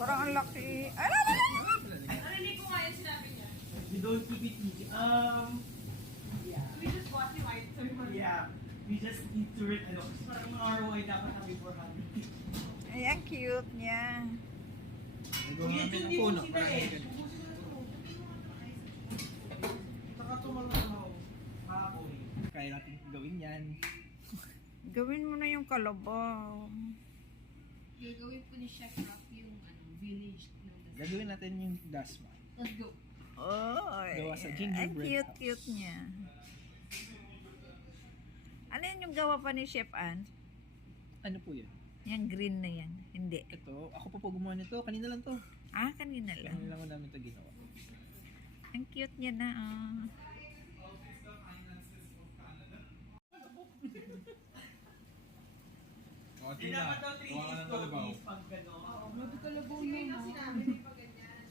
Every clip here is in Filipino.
Parang ang laki. Ay, Narinig ko nga yung sinabi niya. We don't keep it easy. Yeah. We just bought the white one. Yeah. We just need to ano, parang mga ROI dapat na before having it. ay, ang cute niya. Kuya, hindi mo sila eh. Saka ito mga kahoy. Kaya natin gawin yan. Gawin mo na yung kalabaw. Gagawin po ni Chef Rock yung village ng Dasma. Gagawin natin yung dasma. Let's go. Oh, Gawa sa ang gingerbread cute niya. Ano yun yung gawa pa ni Chef Ann? Ano po yun? Yung green na yan. Hindi. Ito, ako pa po gumawa nito. Kanina lang to. Ah, kanina lang. Kanina lang namin ito ginawa. Ang cute niya na. Ah. Hindi dapat daw 3 days to pag gano'n. Grabe kalabaw yun, no? Sinabi ni pa ganyan.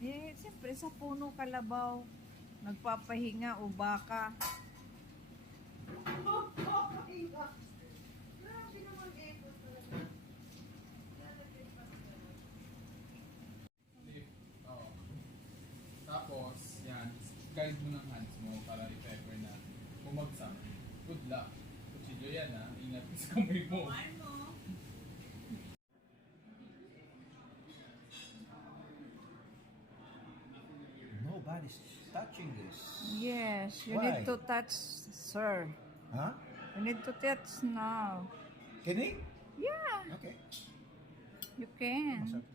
Eh, siyempre sa puno kalabaw. Nagpapahinga o baka. Grabe naman effort talaga. Oo. Tapos, yan, guide mo ng hands mo para i-pepper na bumagsak. Good luck. Kutsilyo yan ha, ingat sa kamay mo. Nobody's touching this. Yes, you Why? need to touch, sir. Huh? You need to touch now. Can we? Yeah, Okay. you can. Masarap